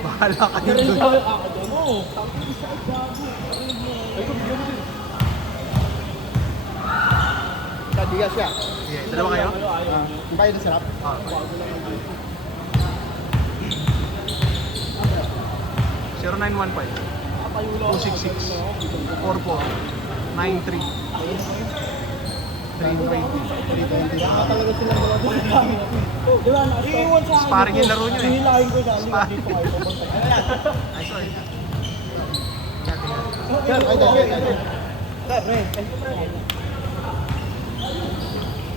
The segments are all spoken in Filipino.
Bahala ka din doon. Kadigas siya. Sige, dalawa kayo? Bayo na sarap. Ah. 0915 266 44 93 320. Talaga sila di ba? Iiwan sa akin. Sparring yung laro nyo eh. Hinilahin ko sa akin. Sparring. Dito kayo pupunta. Ay, sorry. Sir, ay dahil.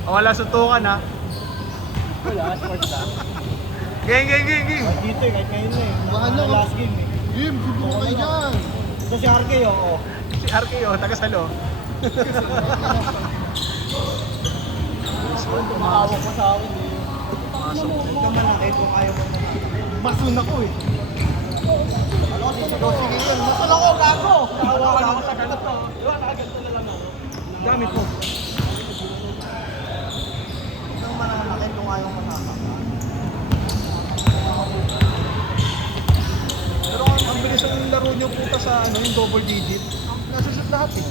Oh, wala suntukan ha. Wala, sports na. Ging. Dito eh, kahit ngayon na eh. Ano? Last game eh. Jim, siburo kayo dyan. Ito si RK oo. Si RKO, taga Salo. Tumahawak pa sa akin eh. Naman natin kung ayaw mo na. Masun ako eh. Sige yun, Masun ako, gago! Hawakan ako sa ganito. Di ba, nakaganto na lang ako. Gamit mo. Naman natin kung ayaw mo na. Pero ang bilis ang laro nyo puta sa ano, yung double digit. Nasusot lahat eh.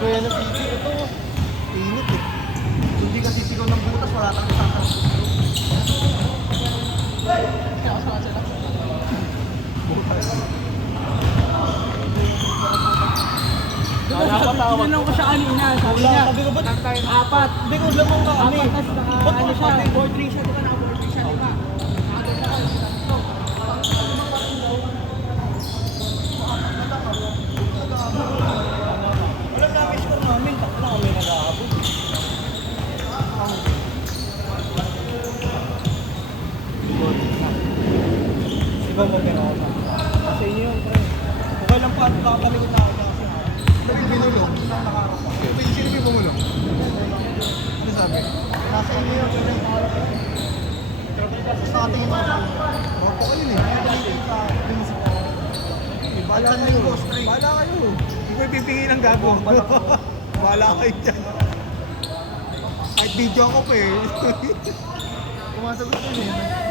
Kaya na PG, ito. Init eh. Hindi kasi sigaw ng butas, wala kang isang. Tinanong ko siya kanina, sabi niya, Sabi ko, ba't apat. Hindi ko lamang ka kami. Apat, tas Ba't ano siya, apat? board ring siya, di ba? Naka-board ring siya, di ba? Wala namin score namin. Tatlo kami nag-aabot. Ibang mo pinaka. Sa inyo yun, pre. Okay lang pa, papalikot na ako niya kasi ha. Ba't yung binulong? Sino yung bumulong? Ano sabi? Nasa inyo yun, pre. Sa ating mga Ako ko yun eh. Bahala kayo. Bahala kayo. Hindi ko ipipingin ng gago. Bahala kayo dyan. Kahit video ako pa eh. Sumasagot yun eh.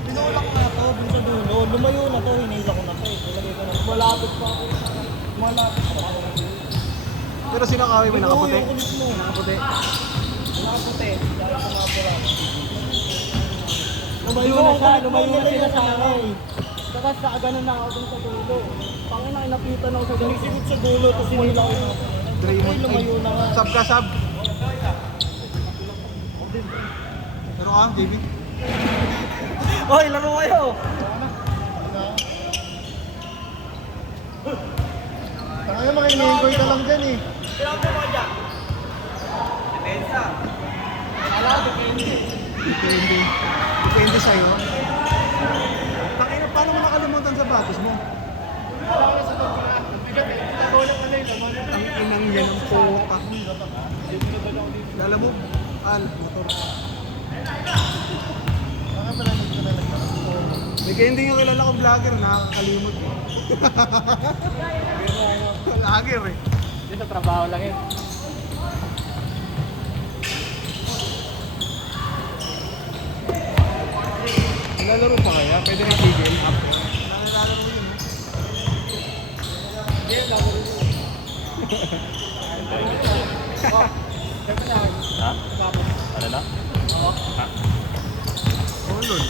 Pinulak na to, dun sa dulo. Lumayo na to, hinila ko na to. Ilagay ko na. Malapit pa ako. Malapit pa ako. Pero sino kami may nakaputi? Yung kulit mo. Nakaputi. Nakaputi. Dahil ako mapura. Lumayo na siya, lumayo na sila sa akin. Tapos nakaganon na ako dun sa dulo. Pangin na kinapitan ako sa dulo. Sinisigit sa dulo, tapos hinila ko na. Draymond. Ay, lumayo na nga. Sub ka, sub. Pero ka, JB? Hoy, laro kayo! Tayo mga ini-enjoy ka lang dyan eh. Kailangan mo dyan. Depensa. Ala, depende. Depende. Depende sa'yo. Pakina, paano mo nakalimutan sa batos mo? Ang inang yan ang puta. Lala mo, motor. Baka pala hindi ko na May kaya hindi yung kilala ko vlogger, nakakalimot eh. Vlogger eh. Hindi sa trabaho lang yun. Nilalaro pa kaya? Pwede na tigil? Nilalaro ko yun. Ha? Ano na? Oo, lol.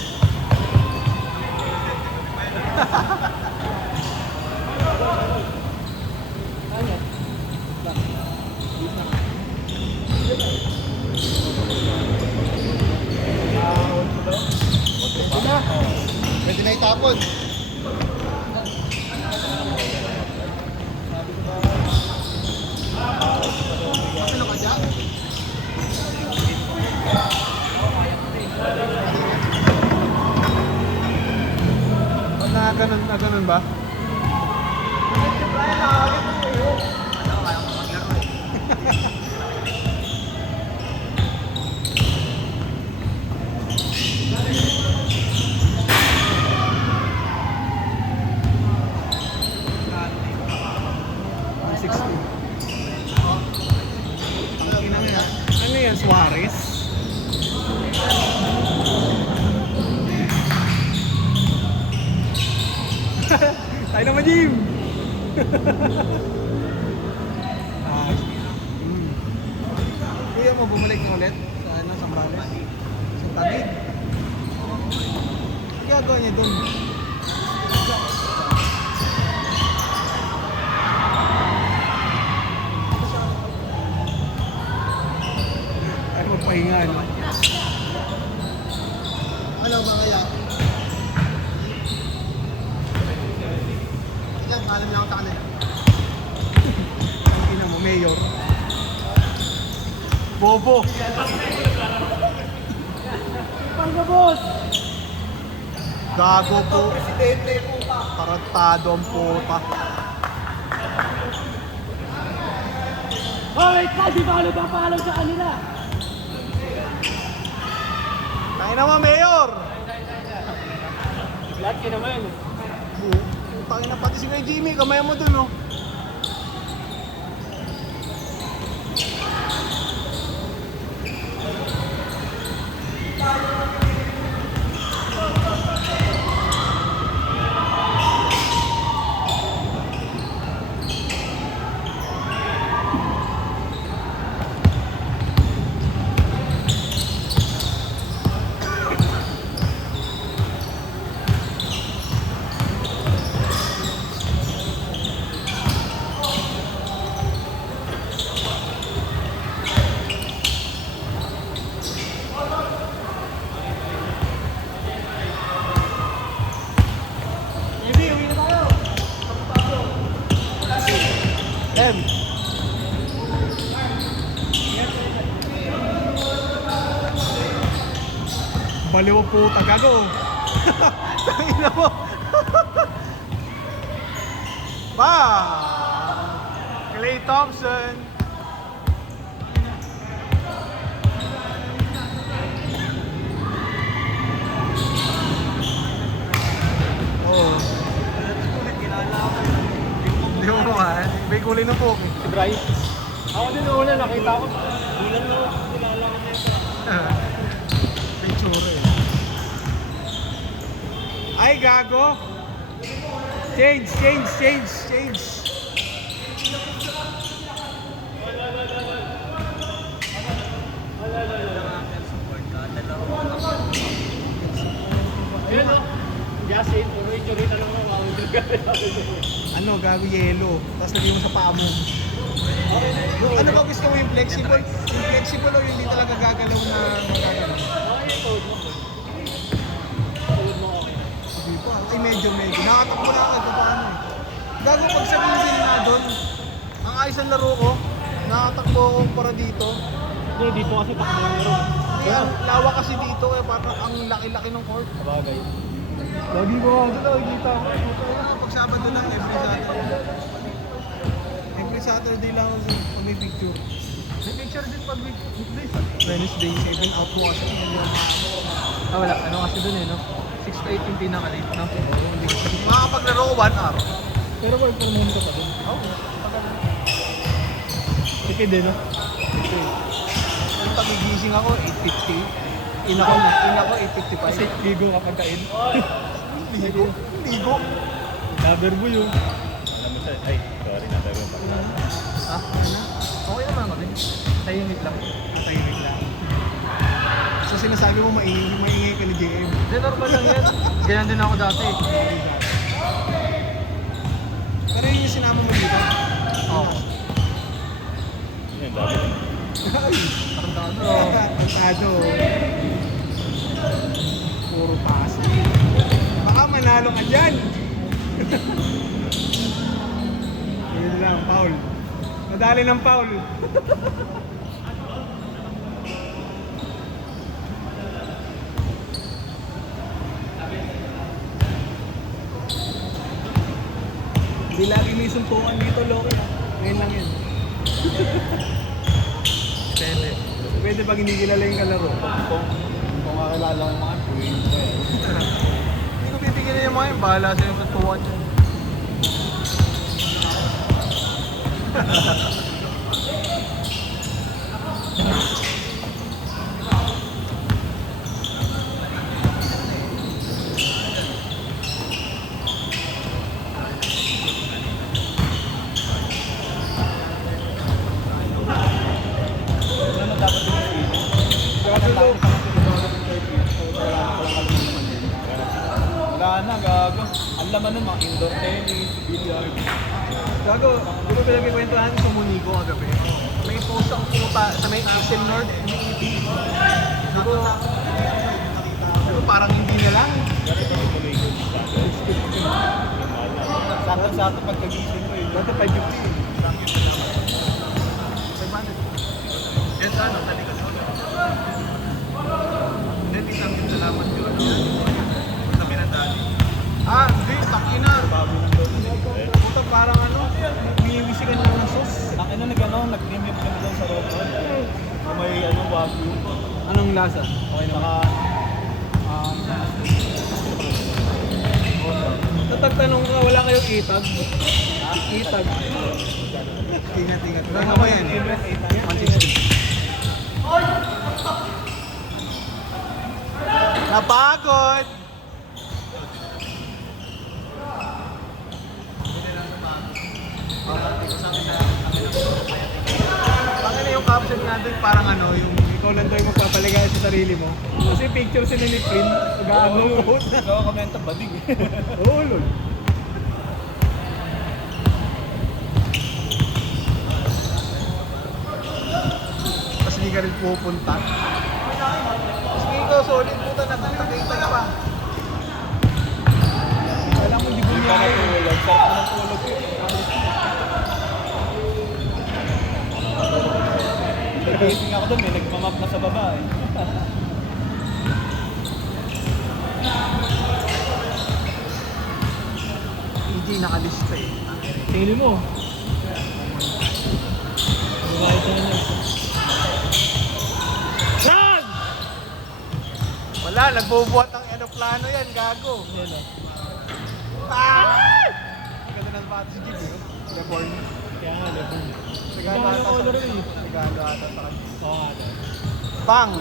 Pwede na itapon. Ano ka dyan? Na ganun ba? Ano yan, Suarez? Tayo naman, Jim! Kuya mo, bumalik na ulit sa ano, Sambales? Sa Taguig? Kaya gagawa niya dun? Ay, magpahinga, no? Ano ba kaya? Ilang alam lang ako sa kanila. Ang ina mo, Mayor. Bobo! Pangga boss! Gago po. Tarantado ang puta. Oh, wait ka! Di ba ako nagpapaalam sa kanila? Tayo naman, Mayor! Lahat ka naman. Putangin na pati si Kuya Jimmy, kamay mo dun, no? M. Baliw po, tagago. Tangina mo. Pa! Clay Thompson. Oo. Hindi mo naman. May kulay ng poke. Si Bryce. Ako din una, nakita ko. Ilan na ako kilala ko na ito. May tsura eh. Ay, gago! Change, change, change, change! Yun o. Yasin, churita lang ako. Ano, gago yelo. Tapos lagay mo sa paa mo. Ano ba gusto mo yung flexible? Yung flexible o yung hindi talaga gagalaw na magagalaw? Hindi pa. Ay, medyo. Nakatakbo na ako ito paano eh. Gago pag sabihin na doon, ang ayos ang laro ko, nakatakbo ako para dito. Hindi, dito kasi takbo yung laro. Kaya ang lawa kasi dito, eh, parang ang laki-laki ng court. Sabagay. Lagi mo ako doon, nakikita ko. Pag Sabado lang, every Saturday. Every Saturday lang ako pag may picture. May picture din pag weekday. Wednesday, 7 out mo kasi. Wala. Ano kasi dun eh, no? 6 to 8 yung pinaka-late, no? Makakapaglaro ko 1 hour. Pero work from home ka pa din. Oo. Sige din, no? Yung pagigising ako, 8:50. Ina ko 8:55. Kasi ligo kapag kain. Ligo. Ligo. Lover mo yun. Alam mo siya, ay, sorry na, pero okay naman ako din. Tahimik lang. Tahimik lang. So sinasabi mo maingay ka ni JM. Hindi, normal lang yan. Ganyan din ako dati. Pero yun yung sinama mo dito. Oo. Yan, dati. Ay, tarantado. Puro pasa. Baka manalo ka dyan. Yun lang, foul. Nadali ng foul. Hindi lagi may sumpukan dito, Loki. Ngayon lang yun. Depende. Pwede pag hindi kilala yung kalaro. Kung kakilala ko yung mga tuwing ko eh. Hindi ko bibigyan yung mga yun. Bahala sa yung tutuwan dyan. sana, gago. Ang laman nun, mga indoor tennis, billiard. Gago, di ba pinagkikwentuhan sa Munico kagabi? May post ang puta sa may Asian North, may EP. Pero parang hindi na lang. Sakto-sakto pagkagising ko eh. Dati 550. 500. Yes, ano, talikan ko. Hindi, isang yung salamat ko. Sa pinandali. Hindi, takina. Puta, parang ano, biniwisikan lang ng sauce. Ang nag-premium kami doon sa Rockford. So may wagyu. Anong lasa? Okay naman. Tatagtanong ka, wala kayong itag? Itag. Ingat. Ano ba yan? 160. Napagod! Bakit na yung caption nga doon parang ano, yung ikaw lang daw yung magpapaligay sa sarili mo. Kasi picture sila ni Prin, mag-aagaw quote na. So, komenta bading eh. Oo, lol. Tapos hindi ka rin pupunta. Tapos ikaw, solid puta, nagtatagay-tay pa. Alam mo, hindi Hindi ka bumiyahe. natulog. Sarap na tulog eh. Nag-gising ako doon eh. Nagmamap na sa baba eh. Hindi nakalista eh. Tingin mo. Bumayad ka na. Saan? Wala, nagbubuhat ng aeroplano yan, gago. Yan o. Ganda ng bata si Jimmy, no? Reborn. Kaya nga, Lebron. Regalo Ang ata sa color eh. Regalo ata sa kanya. Oo nga, no. Bang!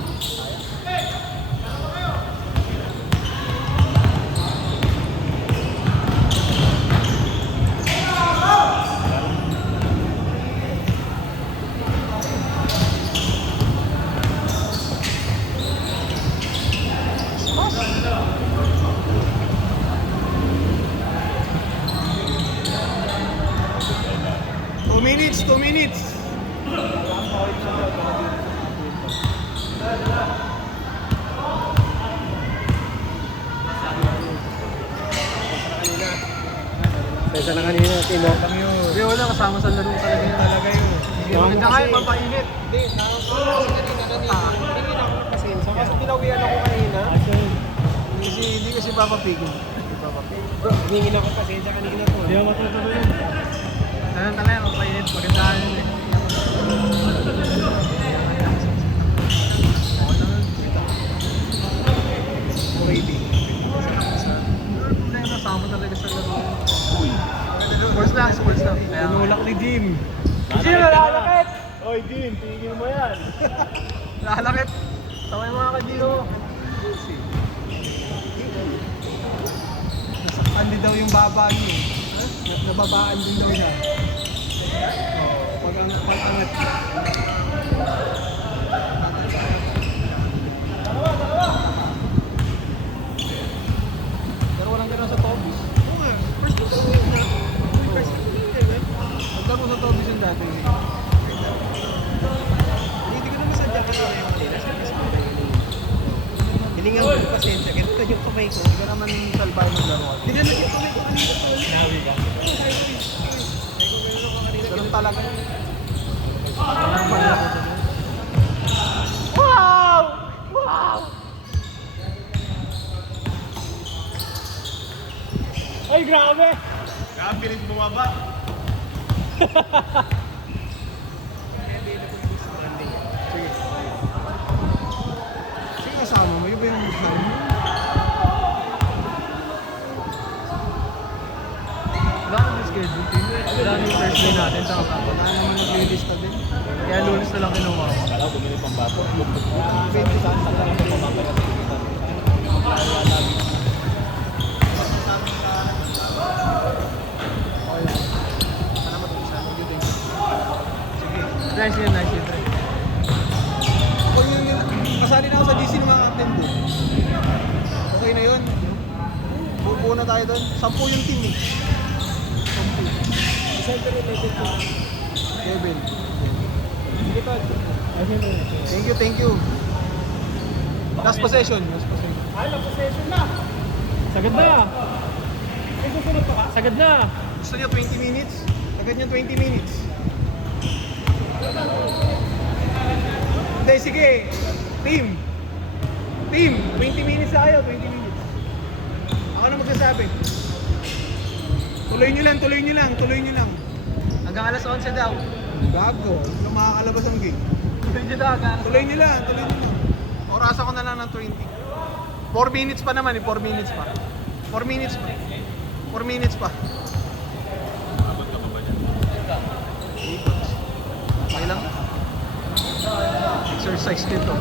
Two minutes! Pesa na kanina, Tino. Hindi, wala, kasama sa laro talaga yun. Talaga yun. Hindi nga yun, pampainit. Hindi, hindi na ako pasensya. Kasi tinawian ako kanina. Hindi kasi papapigil. Hindi papapigil. Bro, hingin ako pasensya kanina to. Hindi ako matutuloy yun. Ganun talaga, pampainit. Magandaan yun eh. Ready. Problema, sama talaga sa laro. Sports lang. Tinulak ni Jim. Jim, nalalakit! Oy, Jim, tigil mo yan. Nalalakit! Tama yung mga kadino. Nasaktan din daw yung baba niyo. Nababaan din daw siya. Pag-angat. Pero walang gano'n sa Tobis. Oo nga, first nagkaroon sa Tobis yung dati. Hindi ko naman sadya kasi na yung kanina. Hilingan ko yung pasensya. Ganito yung kamay ko. Hindi ko naman salbay maglaro. Hindi ka yung kamay ko kanina. Nawi ka. Ganun talaga. Wow! Wow! Ay, grabe! Kaya pilit bumaba. Sige. Sige kasama mo. Iba yung gusto mo. Wala kang schedule. Wala yung first day natin sa kapatid. Wala naman naglilista din. Kaya lunes na lang kinuha ko. Kala ko bumili pang bato. 20 saan sa kanila Nice yun. Kung kasali na ako sa GC ng mga captain doon. Okay na yun. na tayo doon. 10 yung team eh. Center related to. Kevin. Hindi pa. Thank you. Last possession. Ay, na-possession na. Sagad na. Ay, susunod pa ka? Sagad na. Gusto niyo 20 minutes? Agad niyo 20 minutes. Hindi, sige. Team, 20 minutes na kayo, 20 minutes. Ako na magsasabi. Tuloy nyo lang. Hanggang alas 11 daw. Gago, hindi makakalabas ang game. Tuloy nyo lang. Orasan ko na lang ng 20. 4 minutes pa naman 4 minutes pa. 4 minutes pa. Okay lang. Exercise dito.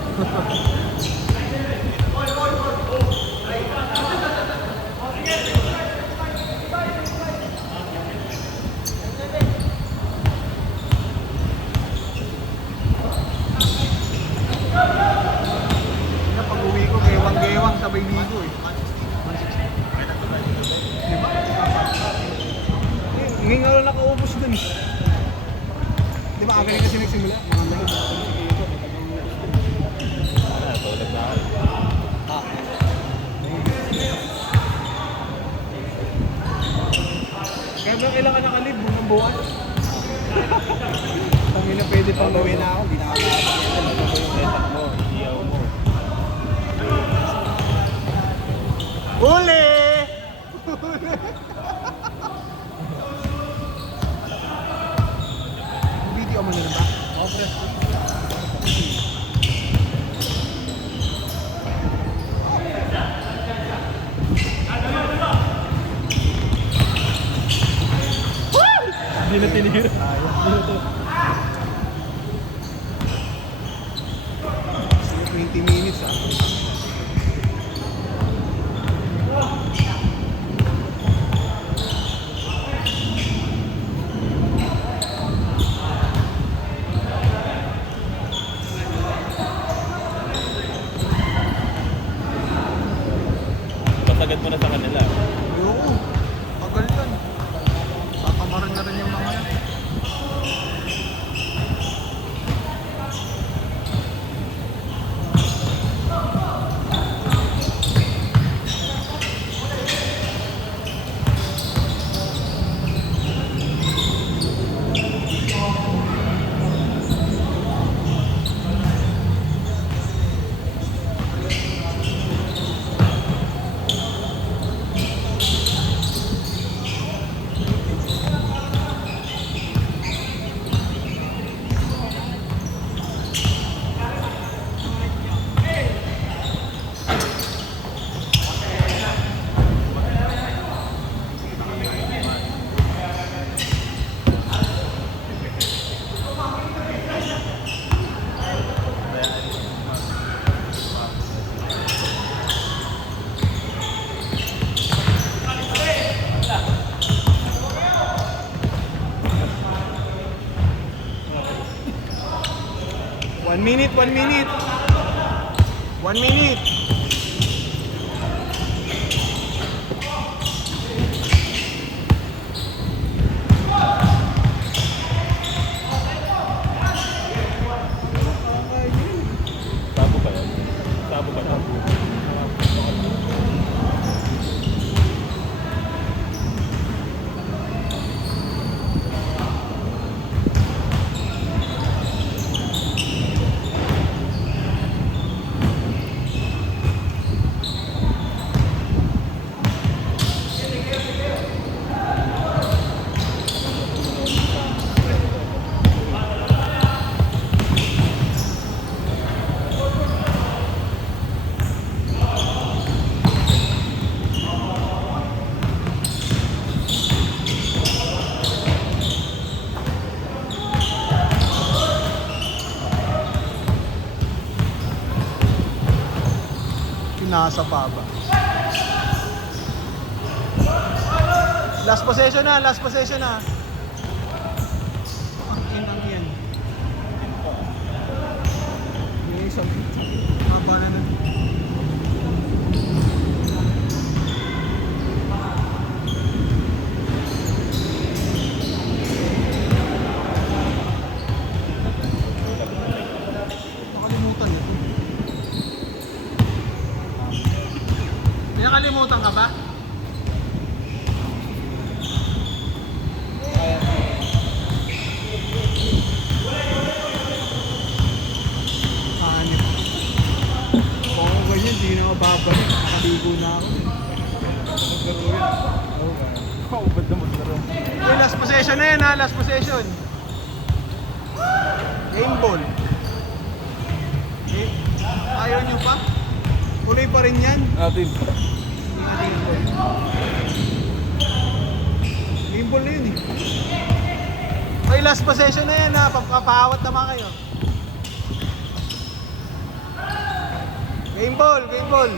Pag-uwi ko, gewang-gewang sabay ligo eh. Diba? Hindi nga lang nakaubos dun eh. Di ba aga rin kasi nagsimula? Mga dalawa. Tulad na ako. Kaya ba kailangan nakalib buong buwan? Pangina pwede pang gawin na ako, hindi na ako Setup mo, iyaw mo. Huli! Video mo na ba? Oo, press. Hindi na tinira. 20 minutes ah. Pasagad mo na sa kanila. Oo, tagal yan. Tatamaran na rin yung mga yan. One minute. 1 minute. Sabo ba yan? Sabo ba yan? Nasa baba. Last possession na. Ang inang yan. Yung isang baba na. Nakalimutan ka ba? Hanip. Kung ako ganyan, hindi na mababalik. Nakaligo na ako. Maglaro yan. Oo, ba't na maglaro? Okay, last possession na yan ha, last possession. Game ball. Eh, ayaw nyo pa? Tuloy pa rin yan. Atin. Hindi nga game ball. Game ball na yun eh. Okay, last possession na yan ha, papahawat naman kayo. Game ball, game ball.